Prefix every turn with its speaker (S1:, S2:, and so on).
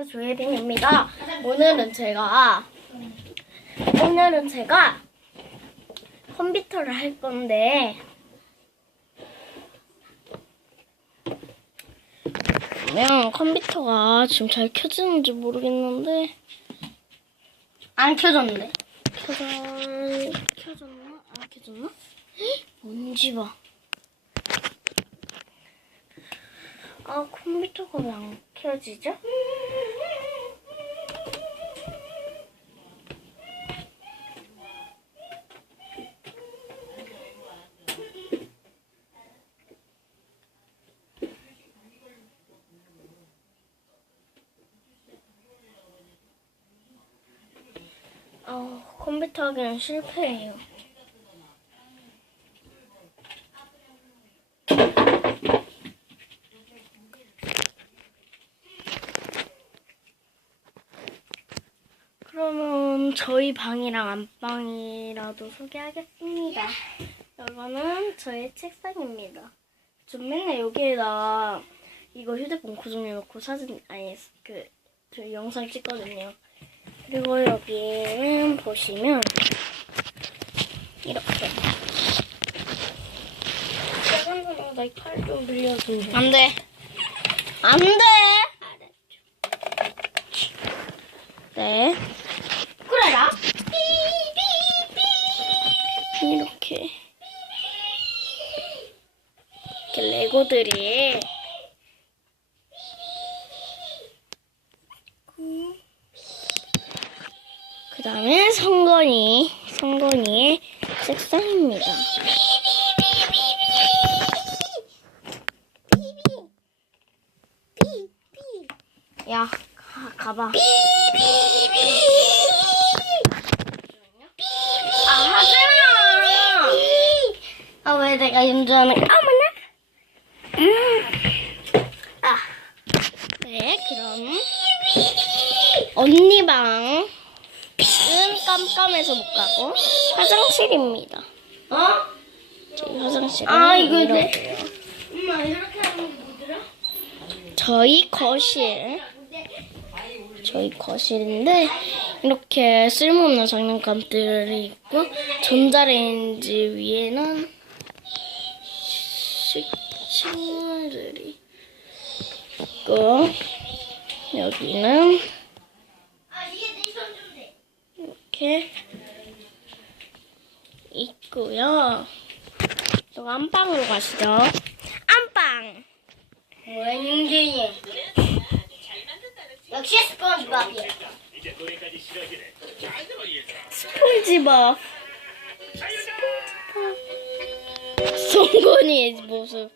S1: 안녕하세요 조혜린입니다. 오늘은 제가 오늘은 제가 컴퓨터를 할 건데 그러면 컴퓨터가 지금 잘 켜지는지 모르겠는데 안 켜졌는데 켜져 켜졌나 안 켜졌나? 헉, 뭔지 봐. 아, 컴퓨터가 왜 안 켜지죠? 아, 컴퓨터 하기는 실패해요. 그러면 저희 방이랑 안방이라도 소개하겠습니다. 이거는 저의 책상입니다. 좀 맨날 여기에다 이거 휴대폰 고정해놓고 사진 아니 그저 영상 찍거든요. 그리고 여기는 보시면 이렇게 짜장면 나팔 좀 빌려주세요. 안 돼. 안 돼. 네. 그래라. 이렇게. 이렇게 레고들이. 그 다음에 성건이, 성건이의 책상입니다. 야, 가, 가봐. 아, 하지마! 아, 왜 내가 연주하는 거? 어머나! 음. 아. 네, 그럼. 언니 방은 깜깜해서 못 가고, 화장실입니다.
S2: 어?
S1: 저희 화장실은
S2: 아, 이거
S1: 이렇고요.
S2: 엄마 이렇게 하는 게 뭐더라?
S1: 저희 거실. 저희 거실인데 이렇게 쓸모없는 장난감들이 있고 전자레인지 위에는 식- 식물들이 있고 여기는
S2: 아 이게 내손좀 돼.
S1: 이렇게 있고요. 또 안방으로 가시죠. 안방.
S2: 윤진이? 역시 스펀지밥이야.
S1: 스폰지밥. 스폰지밥. 송건이의 모습.